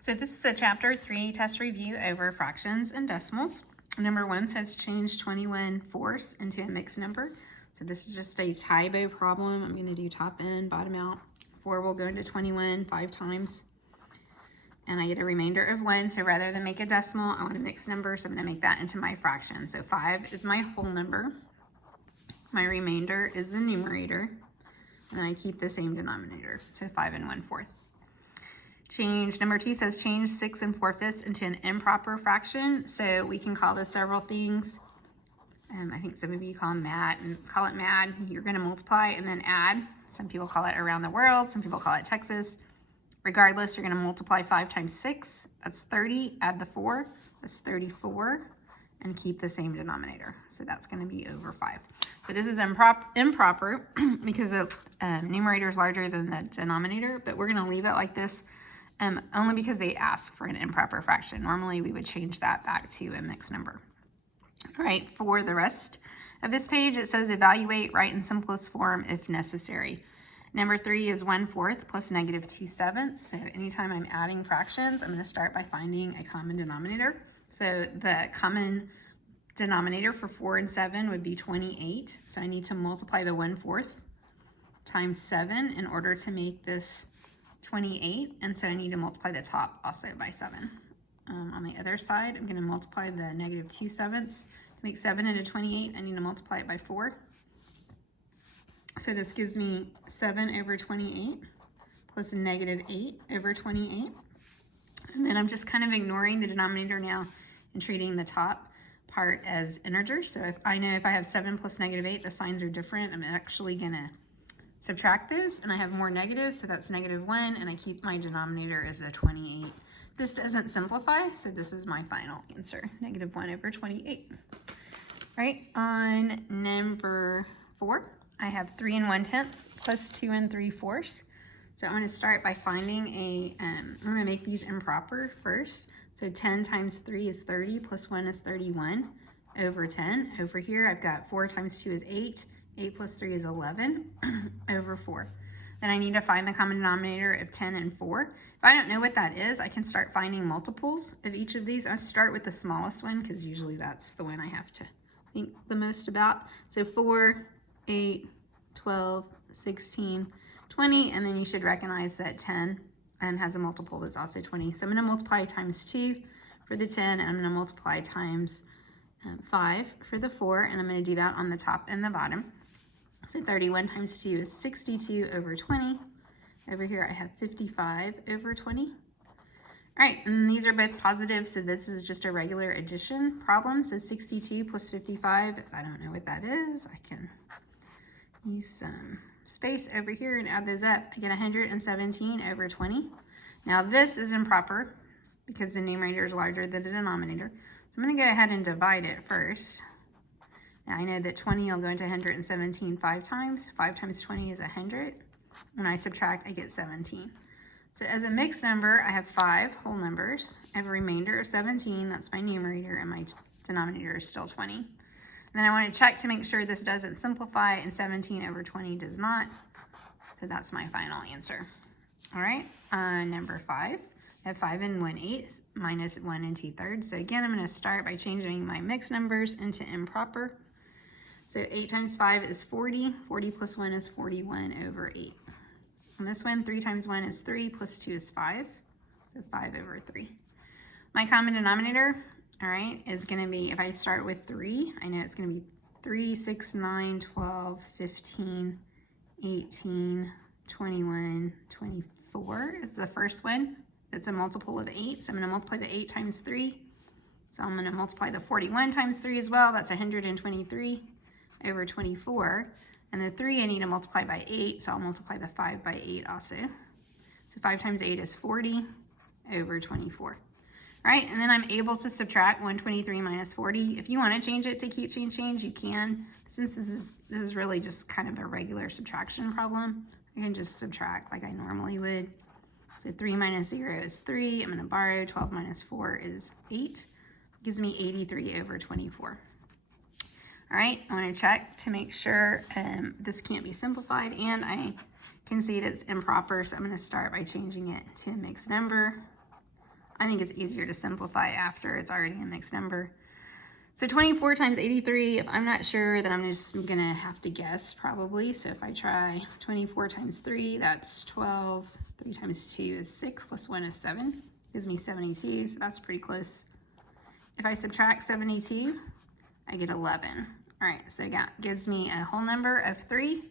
So this is the Chapter 3 test review over fractions and decimals. Number 1 says change 21/4 into a mixed number. So this is just a typo problem. I'm going to do top in, bottom out. 4 will go into 21 5 times. And I get a remainder of 1. So rather than make a decimal, I want a mixed number. So I'm going to make that into my fraction. So 5 is my whole number. My remainder is the numerator. And then I keep the same denominator. So 5 1/4. Change, number 2 says change 6 4/5 into an improper fraction. So we can call this several things. I think some of you call it mad. You're going to multiply and then add. Some people call it around the world. Some people call it Texas. Regardless, you're going to multiply 5 times 6. That's 30. Add the 4. That's 34. And keep the same denominator. So that's going to be over 5. So this is improper because the numerator is larger than the denominator. But we're going to leave it like this. Only because they ask for an improper fraction. Normally, we would change that back to a mixed number. All right, for the rest of this page, it says evaluate, write in simplest form if necessary. Number 3 is 1/4 plus -2/7. So anytime I'm adding fractions, I'm going to start by finding a common denominator. So the common denominator for 4 and 7 would be 28. So I need to multiply the 1/4 times 7 in order to make this 28, and so I need to multiply the top also by 7. On the other side, I'm going to multiply the -2/7. To make 7 into 28, I need to multiply it by 4. So this gives me 7 over 28 plus -8 over 28. And then I'm just kind of ignoring the denominator now and treating the top part as integers. So if I know if I have 7 plus -8, the signs are different. I'm actually going to subtract those, and I have more negatives, so that's -1, and I keep my denominator as a 28. This doesn't simplify, so this is my final answer, -1 over 28. Right, on number 4, I have 3 1/10 plus 2 3/4. So I'm going to start by finding I'm going to make these improper first. So 10 times 3 is 30, plus 1 is 31 over 10. Over here, I've got 4 times 2 is 8. 8 plus 3 is 11 over 4. Then I need to find the common denominator of 10 and 4. If I don't know what that is, I can start finding multiples of each of these. I'll start with the smallest one because usually that's the one I have to think the most about. So 4, 8, 12, 16, 20, and then you should recognize that 10 has a multiple that's also 20. So I'm going to multiply times 2 for the 10, and I'm going to multiply times 5 for the 4, and I'm going to do that on the top and the bottom. So 31 times 2 is 62 over 20. Over here I have 55 over 20. All right, and these are both positive, so this is just a regular addition problem. So 62 plus 55, if I don't know what that is, I can use some space over here and add those up. I get 117 over 20. Now this is improper because the numerator is larger than the denominator. So I'm going to go ahead and divide it first. Now I know that 20 will go into 117 5 times. 5 times 20 is 100. When I subtract, I get 17. So as a mixed number, I have 5 whole numbers. I have a remainder of 17. That's my numerator, and my denominator is still 20. And then I want to check to make sure this doesn't simplify, and 17 over 20 does not. So that's my final answer. All right, number 5. I have 5 1/8 minus 1 2/3. So again, I'm going to start by changing my mixed numbers into improper. So 8 times 5 is 40. 40 plus 1 is 41 over 8. On this one, 3 times 1 is 3, plus 2 is 5. So 5 over 3. My common denominator, all right, is going to be, if I start with 3, I know it's going to be 3, 6, 9, 12, 15, 18, 21, 24 is the first one. It's a multiple of 8, so I'm going to multiply the 8 times 3. So I'm going to multiply the 41 times 3 as well. That's 123 over 24. And the 3 I need to multiply by 8, so I'll multiply the 5 by 8 also. So 5 times 8 is 40 over 24. All right, and then I'm able to subtract 123 minus 40. If you want to change it to keep change, you can. Since this is really just kind of a regular subtraction problem, I can just subtract like I normally would. So 3 minus 0 is 3. I'm going to borrow. 12 minus 4 is 8. It gives me 83 over 24. All right, I want to check to make sure this can't be simplified, and I can see that it's improper, so I'm going to start by changing it to a mixed number. I think it's easier to simplify after it's already a mixed number. So 24 times 83, if I'm not sure, then I'm just gonna have to guess probably. So if I try 24 times 3, that's 12. 3 times 2 is 6, plus 1 is 7. Gives me 72, so that's pretty close. If I subtract 72, I get 11. All right, so that gives me a whole number of 3,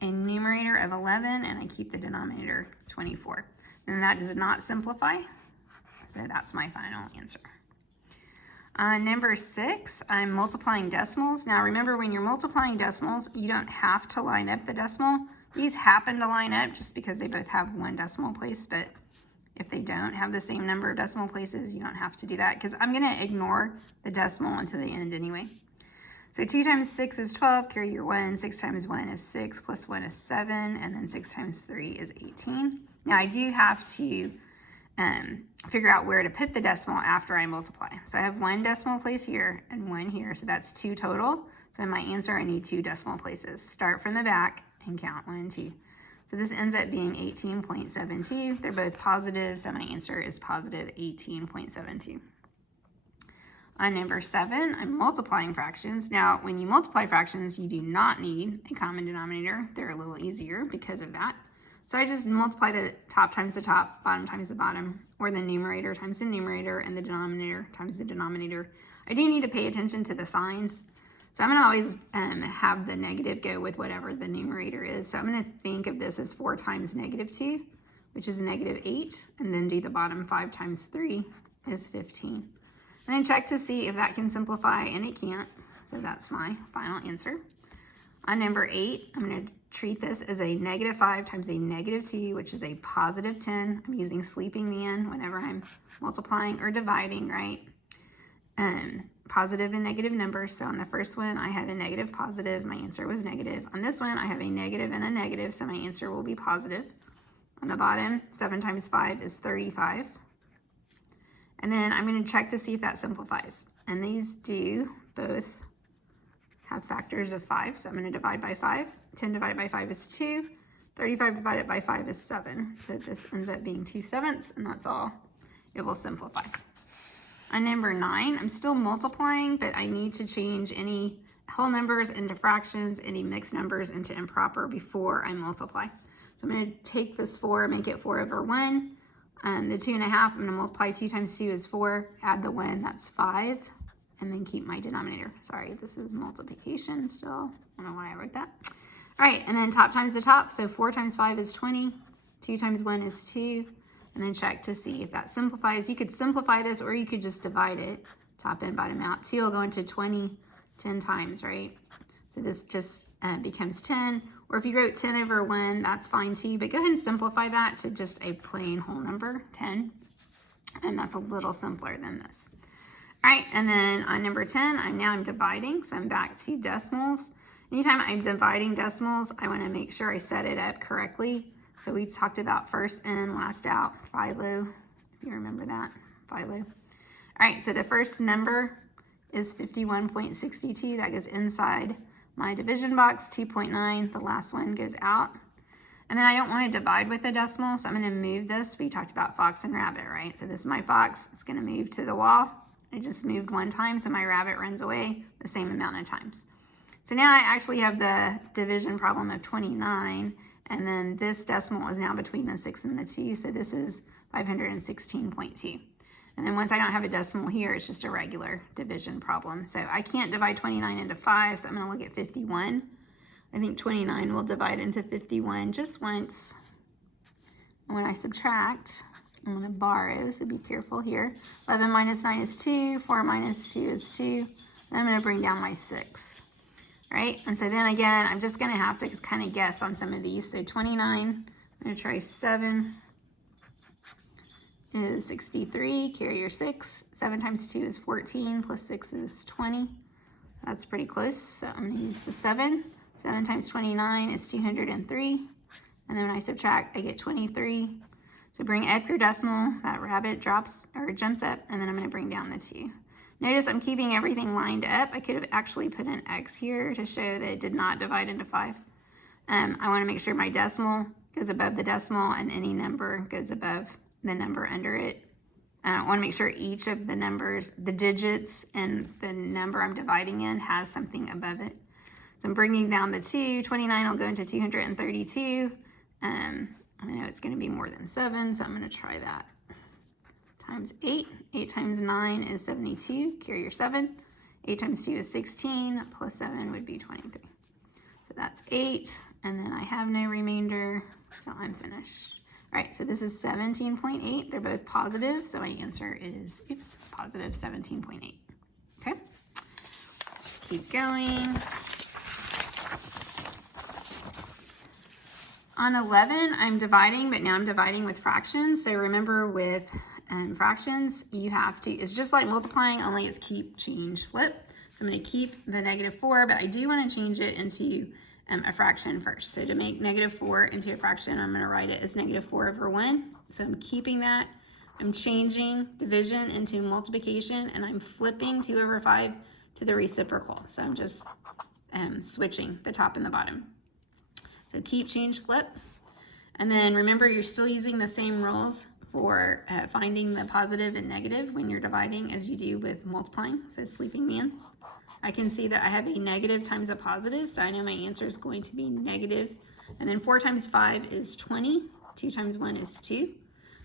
a numerator of 11, and I keep the denominator 24. And that does not simplify, so that's my final answer. Number 6, I'm multiplying decimals. Now remember, when you're multiplying decimals, you don't have to line up the decimal. These happen to line up just because they both have one decimal place, but if they don't have the same number of decimal places, you don't have to do that, because I'm going to ignore the decimal until the end anyway. So 2 times 6 is 12, carry your 1. 6 times 1 is 6, plus 1 is 7, and then 6 times 3 is 18. Now I do have to figure out where to put the decimal after I multiply. So I have one decimal place here and one here, so that's 2 total. So in my answer, I need 2 decimal places. Start from the back and count 1, 2. So this ends up being 18.72. They're both positive, so my answer is positive 18.72. On number 7, I'm multiplying fractions. Now, when you multiply fractions, you do not need a common denominator. They're a little easier because of that. So I just multiply the top times the top, bottom times the bottom, or the numerator times the numerator, and the denominator times the denominator. I do need to pay attention to the signs. So I'm going to always have the negative go with whatever the numerator is. So I'm going to think of this as 4 times negative 2, which is negative 8, and then do the bottom 5 times 3 is 15. And then check to see if that can simplify, and it can't. So that's my final answer. On number 8, I'm going to treat this as a negative 5 times a negative 2, which is a positive 10. I'm using sleeping man whenever I'm multiplying or dividing, right? Positive and negative numbers. So on the first one, I had a negative positive. My answer was negative. On this one, I have a negative and a negative, so my answer will be positive. On the bottom, 7 times 5 is 35. And then I'm going to check to see if that simplifies. And these do both have factors of 5, so I'm going to divide by 5. 10 divided by 5 is 2. 35 divided by 5 is 7. So this ends up being 2/7, and that's all it will simplify. On number 9, I'm still multiplying, but I need to change any whole numbers into fractions, any mixed numbers into improper before I multiply. So I'm going to take this 4, make it 4 over 1. The 2 1/2, I'm going to multiply 2 times 2 is 4, add the 1, that's 5, and then keep my denominator. Sorry, this is multiplication still. I don't know why I wrote that. All right, and then top times the top, so 4 times 5 is 20, 2 times 1 is 2, and then check to see if that simplifies. You could simplify this, or you could just divide it, top and bottom out. 2 will go into 20 10 times, right? So this just becomes 10. Or if you wrote 10 over 1, that's fine too, but go ahead and simplify that to just a plain whole number, 10. And that's a little simpler than this. All right, and then on number 10, I'm dividing, so I'm back to decimals. Anytime I'm dividing decimals, I want to make sure I set it up correctly. So we talked about first in, last out, Philo, if you remember that, Philo. All right, so the first number is 51.62. That goes inside my division box. 2.9, the last one goes out. And then I don't want to divide with a decimal, so I'm going to move this. We talked about fox and rabbit, right? So this is my fox. It's going to move to the wall. It just moved one time, so my rabbit runs away the same amount of times. So now I actually have the division problem of 29, and then this decimal is now between the 6 and the 2, so this is 516.2. And then once I don't have a decimal here, it's just a regular division problem. So I can't divide 29 into 5, so I'm going to look at 51. I think 29 will divide into 51 just once. And when I subtract, I'm going to borrow, so be careful here. 11 minus 9 is 2, 4 minus 2 is 2. Then I'm going to bring down my 6. Right? And so then again, I'm just going to have to kind of guess on some of these. So 29, I'm going to try 7 is 63, carry your 6. 7 times 2 is 14, plus 6 is 20. That's pretty close, so I'm going to use the 7. 7 times 29 is 203. And then when I subtract, I get 23. So bring up your decimal, that rabbit drops or jumps up, and then I'm going to bring down the 2. Notice I'm keeping everything lined up. I could have actually put an X here to show that it did not divide into 5. I want to make sure my decimal goes above the decimal and any number goes above the number under it. I want to make sure each of the numbers, the digits and the number I'm dividing in has something above it. So I'm bringing down the 2. 29 will go into 232. I know it's going to be more than 7, so I'm going to try that. Times 8. 8 times 9 is 72. Carry your 7. 8 times 2 is 16. Plus 7 would be 23. So that's 8. And then I have no remainder, so I'm finished. All right, so this is 17.8. They're both positive, so my answer is, positive 17.8. Okay, let's keep going. On 11, I'm dividing, but now I'm dividing with fractions. So remember with fractions, you have to, it's just like multiplying, only it's keep, change, flip. So I'm going to keep the -4, but I do want to change it into a fraction first. So to make -4 into a fraction, I'm going to write it as -4/1. So I'm keeping that. I'm changing division into multiplication, and I'm flipping 2/5 to the reciprocal. So I'm just switching the top and the bottom. So keep, change, flip. And then remember, you're still using the same rules for finding the positive and negative when you're dividing as you do with multiplying. So sleeping man. I can see that I have a negative times a positive, so I know my answer is going to be negative. And then 4 times 5 is 20. 2 times 1 is 2.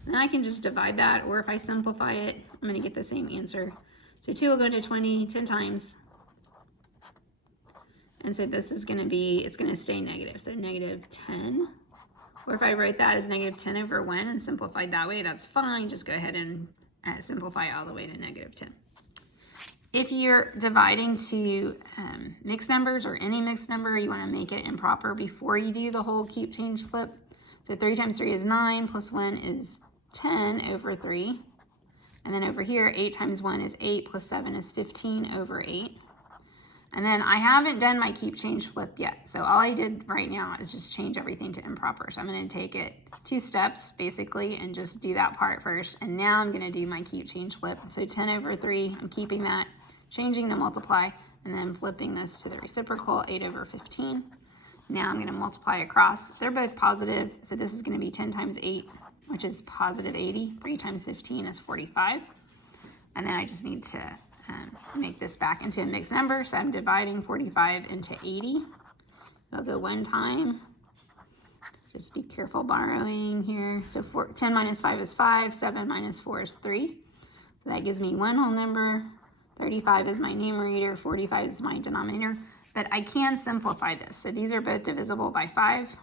And then I can just divide that, or if I simplify it, I'm going to get the same answer. So 2 will go into 20 10 times. And so this is going to be, it's going to stay negative, so -10. Or if I wrote that as -10/1 and simplified that way, that's fine. Just go ahead and simplify all the way to -10. If you're dividing to mixed numbers or any mixed number, you want to make it improper before you do the whole keep, change, flip. So 3 times 3 is 9, plus 1 is 10/3. And then over here, 8 times 1 is 8, plus 7 is 15/8. And then I haven't done my keep, change, flip yet. So all I did right now is just change everything to improper. So I'm going to take it 2 steps, basically, and just do that part first. And now I'm going to do my keep, change, flip. So 10/3, I'm keeping that, changing to multiply, and then flipping this to the reciprocal, 8/15. Now I'm going to multiply across. They're both positive, so this is going to be 10 times 8, which is positive 80. 3 times 15 is 45. And then I just need to make this back into a mixed number, so I'm dividing 45 into 80. I'll go one time. Just be careful borrowing here. So 10 minus 5 is 5. 7 minus 4 is 3. So that gives me one whole number. 35 is my numerator. 45 is my denominator. But I can simplify this. So these are both divisible by 5.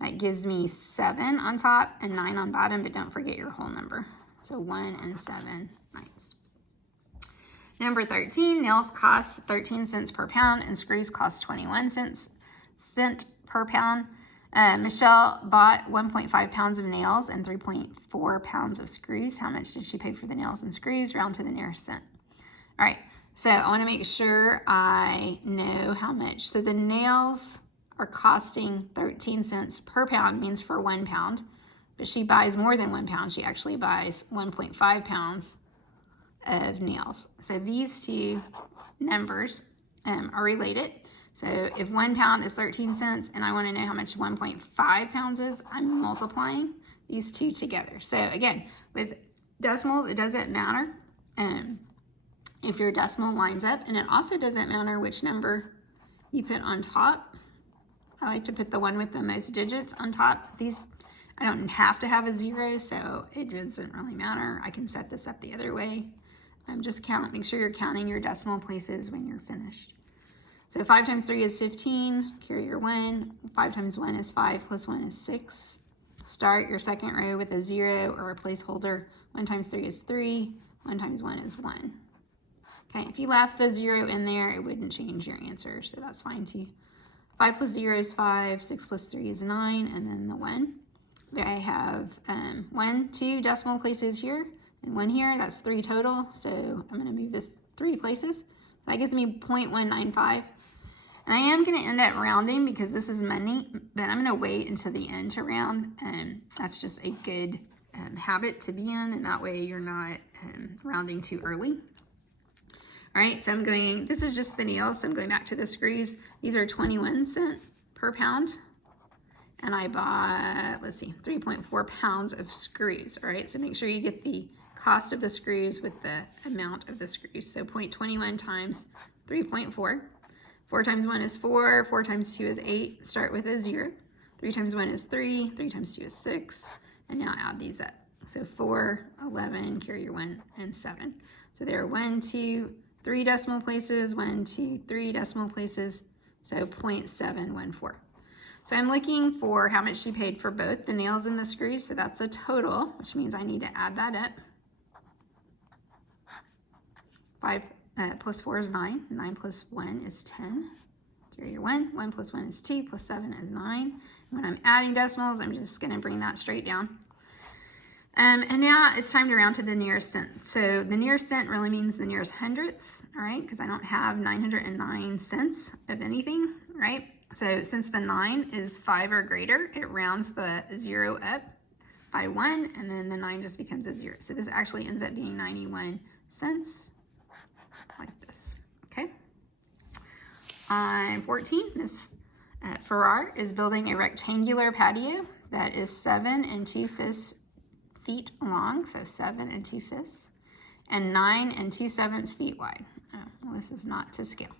That gives me 7 on top and 9 on bottom, but don't forget your whole number. So 1 and 7 ninths. Number 13, nails cost 13 cents per pound and screws cost 21 cents per pound. Michelle bought 1.5 pounds of nails and 3.4 pounds of screws. How much did she pay for the nails and screws? Round to the nearest cent. All right, so I want to make sure I know how much. So the nails are costing 13 cents per pound, means for 1 pound. But she buys more than 1 pound. She actually buys 1.5 pounds of nails. So these two numbers are related. So if 1 pound is 13 cents and I want to know how much 1.5 pounds is, I'm multiplying these two together. So again, with decimals, it doesn't matter if your decimal lines up, and it also doesn't matter which number you put on top. I like to put the one with the most digits on top. These, I don't have to have a 0, so it doesn't really matter. I can set this up the other way. Just make sure you're counting your decimal places when you're finished. So 5 times 3 is 15, carry your 1. 5 times 1 is 5, plus 1 is 6. Start your second row with a 0 or a placeholder. 1 times 3 is 3, 1 times 1 is 1. Okay, if you left the 0 in there, it wouldn't change your answer, so that's fine too. 5 plus 0 is 5, 6 plus 3 is 9, and then the 1. I have 1, 2 decimal places here, and 1 here. That's 3 total, so I'm going to move this 3 places. That gives me 0.195. And I am going to end up rounding because this is money, but I'm going to wait until the end to round, and that's just a good habit to be in, and that way you're not rounding too early. All right, so I'm going, this is just the nails, so I'm going back to the screws. These are 21 cents per pound. And I bought, let's see, 3.4 pounds of screws. All right, so make sure you get the cost of the screws with the amount of the screws. So 0.21 times 3.4. 4 times 1 is 4, 4 times 2 is 8, start with a 0. 3 times 1 is 3, 3 times 2 is 6, and now add these up. So 4, 11, carry your 1, and 7. So there are 1, 2, 3 decimal places, 1, 2, 3 decimal places, so 0.714. So I'm looking for how much she paid for both the nails and the screws, so that's a total, which means I need to add that up. 5 plus 4 is 9, 9 plus 1 is 10. Carry your 1, 1 plus 1 is 2, plus 7 is 9. When I'm adding decimals, I'm just going to bring that straight down. And now it's time to round to the nearest cent. So the nearest cent really means the nearest hundredths, all right, because I don't have 909 cents of anything, right? So since the 9 is 5 or greater, it rounds the 0 up by 1, and then the 9 just becomes a 0. So this actually ends up being 91 cents, like this, okay? On 14, Miss Farrar is building a rectangular patio that is 7 2/5 feet long, so 7 2/5, and 9 2/7 feet wide. Oh, well, this is not to scale.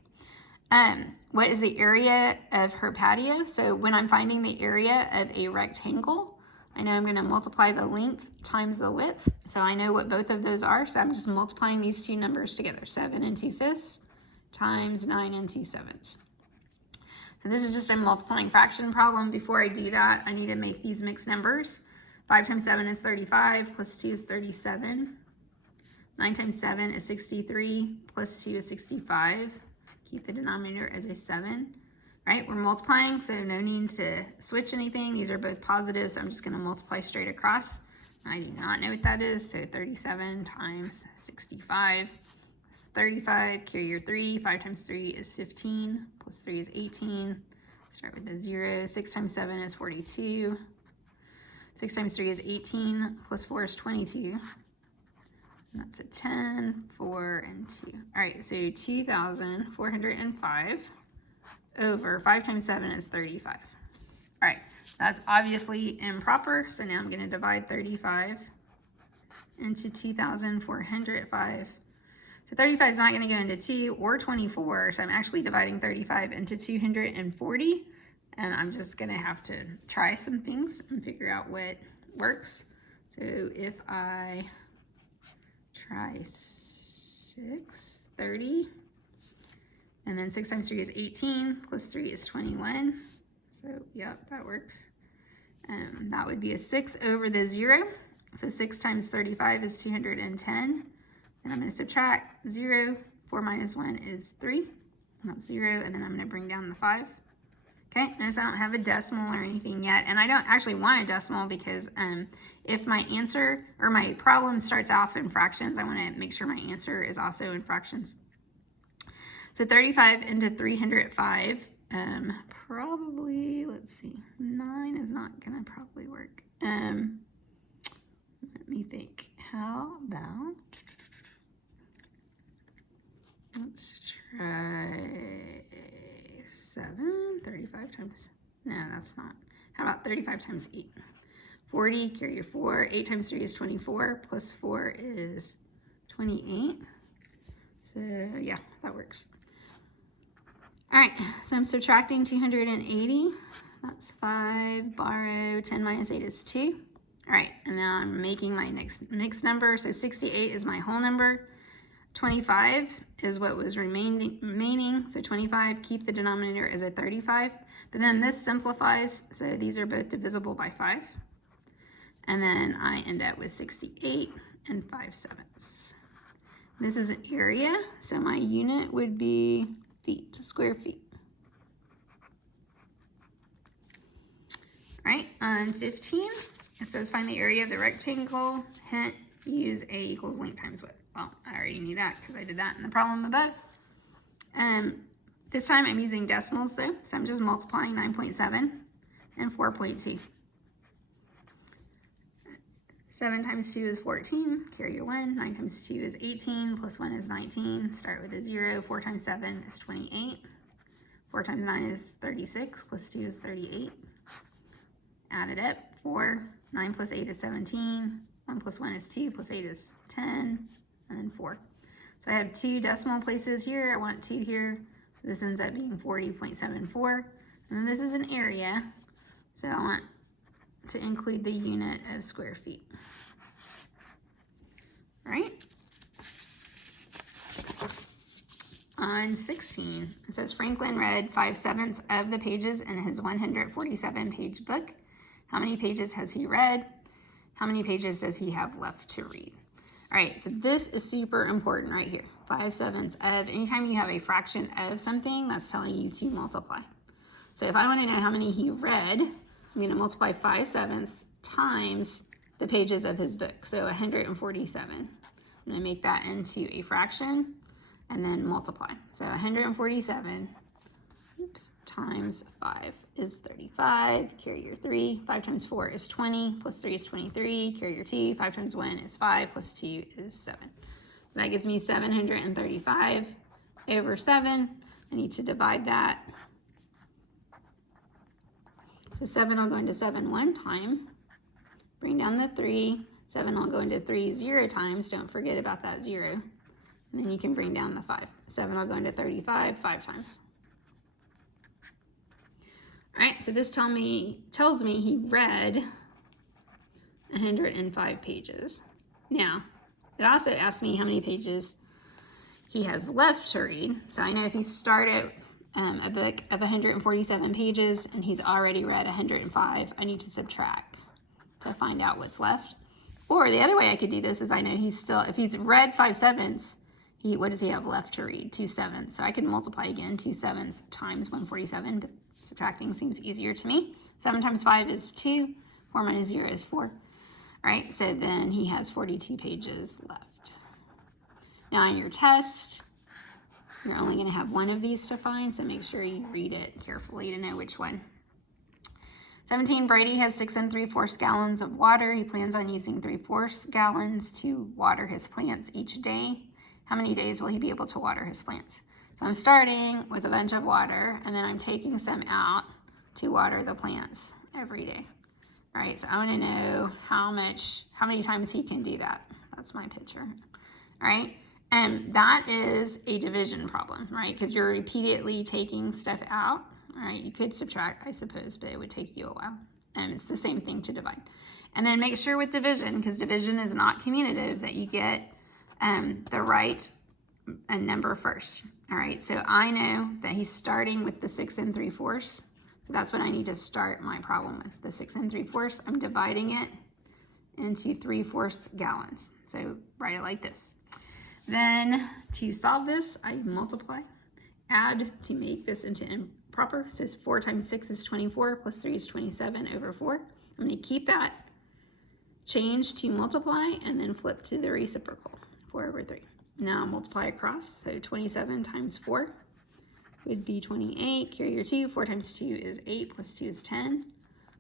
What is the area of her patio? So when I'm finding the area of a rectangle, I know I'm going to multiply the length times the width. So I know what both of those are. So I'm just multiplying these two numbers together. 7 2/5 times 9 2/7. So this is just a multiplying fraction problem. Before I do that, I need to make these mixed numbers. 5 times 7 is 35, plus 2 is 37. 9 times 7 is 63, plus 2 is 65. Keep the denominator as a 7, right? We're multiplying, so no need to switch anything. These are both positive, so I'm just going to multiply straight across. I do not know what that is, so 37 times 65 is 35. Carry your 3. 5 times 3 is 15, plus 3 is 18. Start with a 0. 6 times 7 is 42. 6 times 3 is 18, plus 4 is 22. And that's a 10, 4, and 2. All right, so 2,405 over 5 times 7 is 35. All right, that's obviously improper, so now I'm going to divide 35 into 2,405. So 35 is not going to go into 2 or 24, so I'm actually dividing 35 into 240. And I'm just going to have to try some things and figure out what works. So if I try 6, 30, and then 6 times 3 is 18, plus 3 is 21. So, yep, that works. That would be a 6 over the 0. So 6 times 35 is 210. And I'm going to subtract 0. 4 minus 1 is 3. And that's 0. And then I'm going to bring down the 5. Okay, notice I don't have a decimal or anything yet, and I don't actually want a decimal because if my answer or my problem starts off in fractions, I want to make sure my answer is also in fractions. So 35 into 305, probably, let's see, 9 is not going to probably work. Let me think. How about, let's try 7, 35 times, no, that's not. How about 35 times 8? 40, carry your 4. 8 times 3 is 24, plus 4 is 28. So, yeah, that works. All right, so I'm subtracting 280. That's 5, borrow, 10 minus 8 is 2. All right, and now I'm making my next mixed number. So 68 is my whole number. 25 is what was remaining. So 25, keep the denominator as a 35. But then this simplifies, so these are both divisible by 5. And then I end up with 68 and 5/7. This is an area, so my unit would be feet, square feet. All right, on 15, it says find the area of the rectangle. Hint, use A equals length times width. Well, I already knew that because I did that in the problem above. This time I'm using decimals though, so I'm just multiplying 9.7 and 4.2. 7 times 2 is 14, carry your 1. 9 times 2 is 18, plus 1 is 19. Start with a 0. 4 times 7 is 28. 4 times 9 is 36, plus 2 is 38. Add it up. 4, 9 plus 8 is 17. 1 plus 1 is 2, plus 8 is 10, and then 4. So I have 2 decimal places here. I want 2 here. This ends up being 40.74. And then this is an area, so I want to include the unit of square feet. All right? On 16, it says Franklin read 5/7 of the pages in his 147-page book. How many pages has he read? How many pages does he have left to read? All right, so this is super important right here. 5/7 of, anytime you have a fraction of something, that's telling you to multiply. So if I want to know how many he read, I'm going to multiply 5/7 times the pages of his book. So 147. I'm going to make that into a fraction and then multiply. So 147 times 5 is 35, carry your 3, 5 times 4 is 20, plus 3 is 23, carry your 2, 5 times 1 is 5, plus 2 is 7. That gives me 735 over 7. I need to divide that. So 7 will go into 7 one time, bring down the 3, 7 will go into 3 0 times, don't forget about that 0, and then you can bring down the 5. 7 will go into 35 5 times. All right, so this tells me he read 105 pages. Now, it also asks me how many pages he has left to read. So I know if he started a book of 147 pages and he's already read 105, I need to subtract to find out what's left. Or the other way I could do this is I know he's still, if he's read 5/7, what does he have left to read? 2/7. So I can multiply again, 2/7 times 147, but subtracting seems easier to me. 7 times 5 is 2, 4 minus 0 is 4. All right, so then he has 42 pages left. Now on your test, you're only going to have one of these to find, so make sure you read it carefully to know which one. 17, Brady has 6 3/4 gallons of water. He plans on using 3/4 gallons to water his plants each day. How many days will he be able to water his plants? So I'm starting with a bunch of water, and then I'm taking some out to water the plants every day. All right, so I want to know how many times he can do that. That's my picture. All right, and that is a division problem, right? Because you're repeatedly taking stuff out. All right, you could subtract, I suppose, but it would take you a while. And it's the same thing to divide. And then make sure with division, because division is not commutative, that you get the right number first. All right, so I know that he's starting with the 6 3/4. So that's what I need to start my problem with, the 6 3/4. I'm dividing it into 3/4 gallons. So write it like this. Then to solve this, I multiply, add to make this into improper. So 4 times 6 is 24, plus 3 is 27 over 4. I'm going to keep that, change to multiply, and then flip to the reciprocal, 4 over 3. Now multiply across, so 27 times 4 would be 28, carry your 2, 4 times 2 is 8, plus 2 is 10,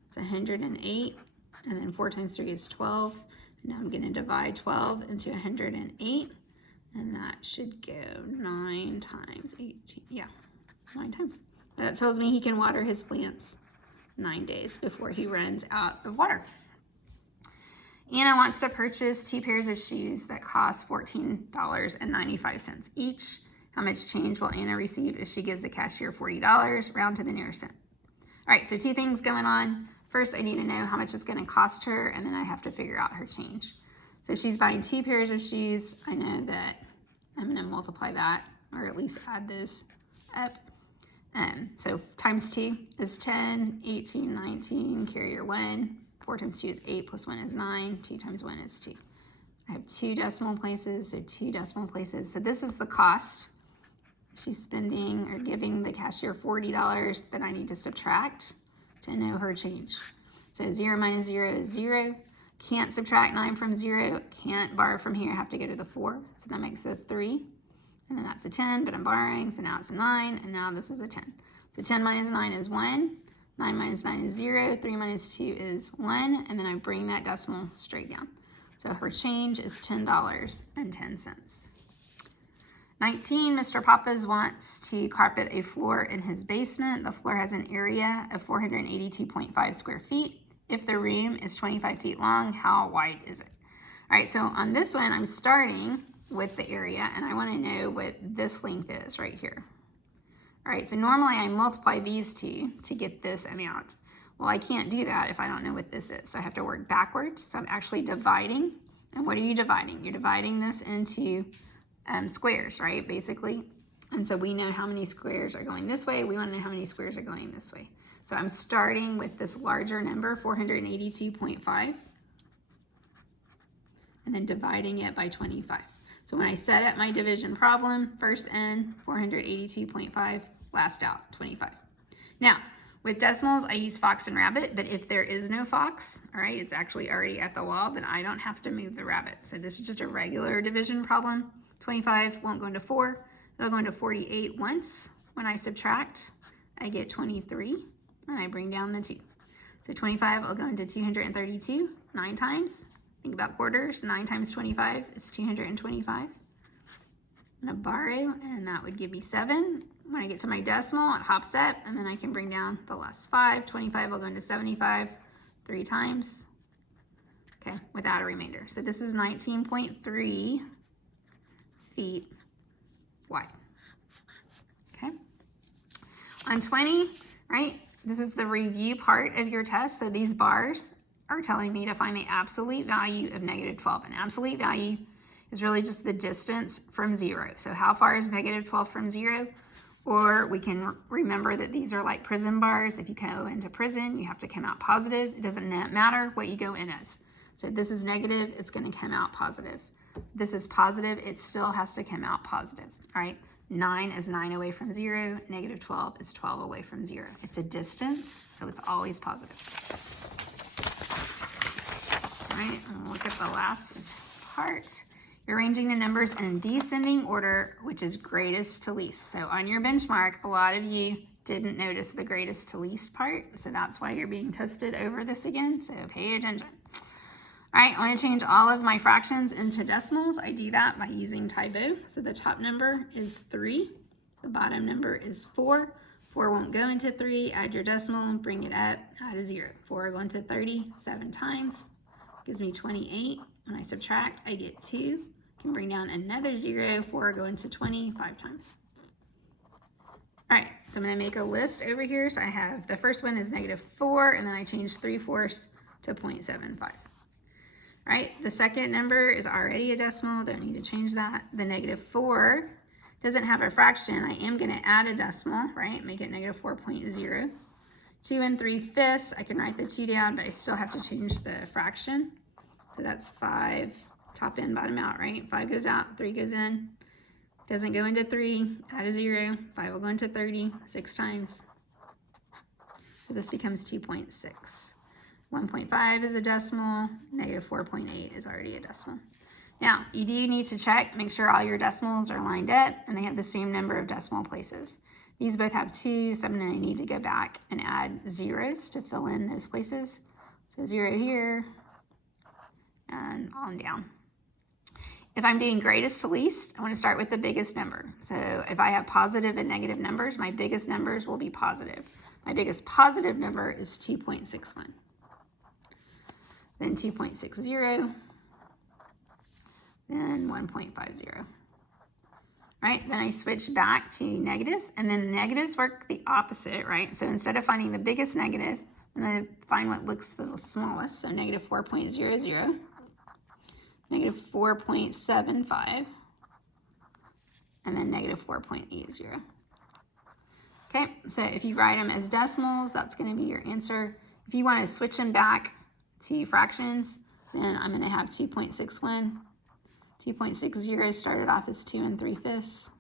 it's 108, and then 4 times 3 is 12. Now I'm going to divide 12 into 108, and that should go 9 times 18, yeah, 9 times. That tells me he can water his plants 9 days before he runs out of water. Anna wants to purchase 2 pairs of shoes that cost $14.95 each. How much change will Anna receive if she gives the cashier $40, round to the nearest cent? All right, so 2 things going on. First, I need to know how much it's going to cost her, and then I have to figure out her change. So if she's buying 2 pairs of shoes, I know that I'm going to multiply that, or at least add those up. So times 2 is 10, 18, 19, carry your 1. 4 times 2 is 8, plus 1 is 9, 2 times 1 is 2. I have 2 decimal places, so 2 decimal places. So this is the cost. She's spending or giving the cashier $40 that I need to subtract to know her change. So 0 minus 0 is 0. Can't subtract 9 from 0. Can't borrow from here. I have to go to the 4. So that makes it a 3. And then that's a 10, but I'm borrowing, so now it's a 9, and now this is a 10. So 10 minus 9 is 1. 9 minus 9 is 0, 3 minus 2 is 1, and then I bring that decimal straight down. So her change is $10.10. 19, Mr. Pappas wants to carpet a floor in his basement. The floor has an area of 482.5 square feet. If the room is 25 feet long, how wide is it? All right, so on this one, I'm starting with the area, and I want to know what this length is right here. All right, so normally I multiply these two to get this amount. Well, I can't do that if I don't know what this is. So I have to work backwards. So I'm actually dividing. And what are you dividing? You're dividing this into squares, right, basically. And so we know how many squares are going this way. We want to know how many squares are going this way. So I'm starting with this larger number, 482.5, and then dividing it by 25. So when I set up my division problem, first in, 482.5, last out, 25. Now, with decimals, I use fox and rabbit, but if there is no fox, all right, it's actually already at the wall, then I don't have to move the rabbit. So this is just a regular division problem. 25 won't go into 4. It'll go into 48 once. When I subtract, I get 23, and I bring down the 2. So 25 will go into 232, 9 times. Think about quarters. 9 times 25 is 225. I'm going to borrow, and that would give me 7. When I get to my decimal, it hops up, and then I can bring down the last 5. 25 will go into 75 3 times, okay, without a remainder. So this is 19.3 feet wide, okay? On 20, right, this is the review part of your test. So these bars are telling me to find the absolute value of negative 12. An absolute value is really just the distance from 0. So how far is negative 12 from 0? Or we can remember that these are like prison bars. If you go into prison, you have to come out positive. It doesn't matter what you go in as. So this is negative, it's going to come out positive. This is positive, it still has to come out positive, all right? 9 is 9 away from 0. Negative 12 is 12 away from 0. It's a distance, so it's always positive. All right, and we'll look at the last part. You're arranging the numbers in descending order, which is greatest to least. So on your benchmark, a lot of you didn't notice the greatest to least part. So that's why you're being tested over this again. So pay attention. All right, I want to change all of my fractions into decimals. I do that by using Tybo. So the top number is 3. The bottom number is 4. 4 won't go into 3. Add your decimal, bring it up, add a 0. 4 will go into 30 7 times. Gives me 28. When I subtract, I get 2. Can bring down another 0. 4 go into 20 5 times. All right, so I'm going to make a list over here. So I have the first one is negative 4, and then I change 3/4 to 0.75. All right, the second number is already a decimal. Don't need to change that. The negative 4 doesn't have a fraction. I am going to add a decimal, right? Make it negative 4.0. 2 3/5. I can write the 2 down, but I still have to change the fraction. So that's 5, top in, bottom out, right? 5 goes out, 3 goes in. Doesn't go into 3, add a 0. 5 will go into 30 6 times. So this becomes 2.6. 1.5 is a decimal. Negative 4.8 is already a decimal. Now, you do need to check, make sure all your decimals are lined up and they have the same number of decimal places. These both have 2, so I'm going to need to go back and add zeros to fill in those places. So 0 here and on down. If I'm doing greatest to least, I want to start with the biggest number. So if I have positive and negative numbers, my biggest numbers will be positive. My biggest positive number is 2.61. Then 2.60, then 1.50. Right, then I switch back to negatives, and then negatives work the opposite, right? So instead of finding the biggest negative, I'm going to find what looks the smallest, so negative 4.00, negative 4.75, and then negative 4.80. Okay, so if you write them as decimals, that's going to be your answer. If you want to switch them back to fractions, then I'm going to have 2.61. 2.60 started off as 2 3/5.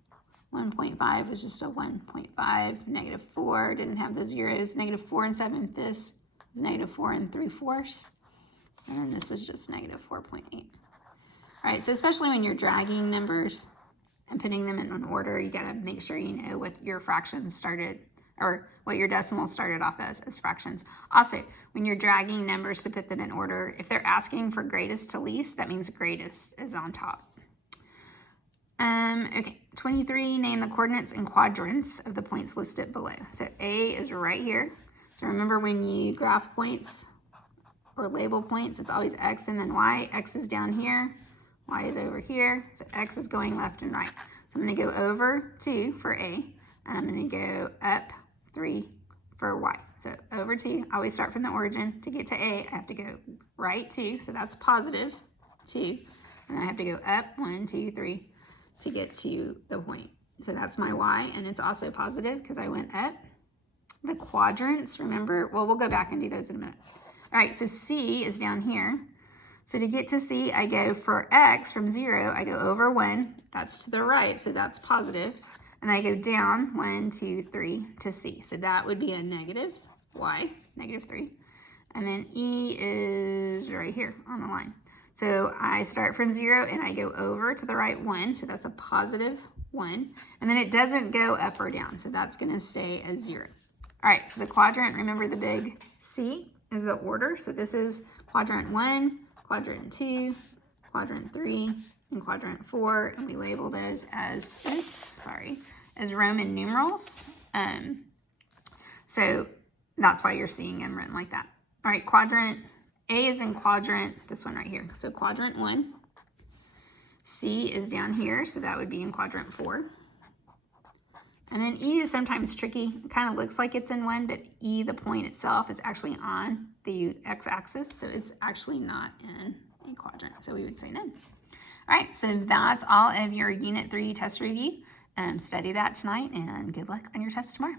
1.5 was just a 1.5. Negative 4 didn't have the zeros. Negative 4 7/5 is negative 4 3/4. And then this was just negative 4.8. All right, so especially when you're dragging numbers and putting them in an order, you got to make sure you know what your fractions started, or what your decimals started off as fractions. Also, when you're dragging numbers to put them in order, if they're asking for greatest to least, that means greatest is on top. Okay, 23, name the coordinates and quadrants of the points listed below. So A is right here. So remember when you graph points, or label points, it's always X and then Y. X is down here, Y is over here, so X is going left and right. So I'm going to go over 2 for A, and I'm going to go up 3 for Y. So over 2, I always start from the origin. To get to A, I have to go right 2, so that's positive 2, and then I have to go up 1, 2, 3 to get to the point. So that's my Y, and it's also positive because I went up. The quadrants, remember, well, we'll go back and do those in a minute. All right, so C is down here. So to get to C, I go for X from 0, I go over 1, that's to the right, so that's positive. And I go down 1, 2, 3 to C. So that would be a negative Y, negative 3. And then E is right here on the line. So I start from 0 and I go over to the right 1, so that's a positive 1. And then it doesn't go up or down, so that's going to stay as 0. All right, so the quadrant, remember the big C is the order. So this is quadrant 1, quadrant 2, quadrant 3, and quadrant 4, and we label those as, as Roman numerals. So that's why you're seeing them written like that. All right, quadrant, A is in quadrant, this one right here. So quadrant 1, C is down here, so that would be in quadrant 4. And then E is sometimes tricky. It kind of looks like it's in 1, but E, the point itself, is actually on the x-axis, so it's actually not in a quadrant. So we would say no. All right, so that's all of your Unit 3 test review. Study that tonight, and good luck on your test tomorrow.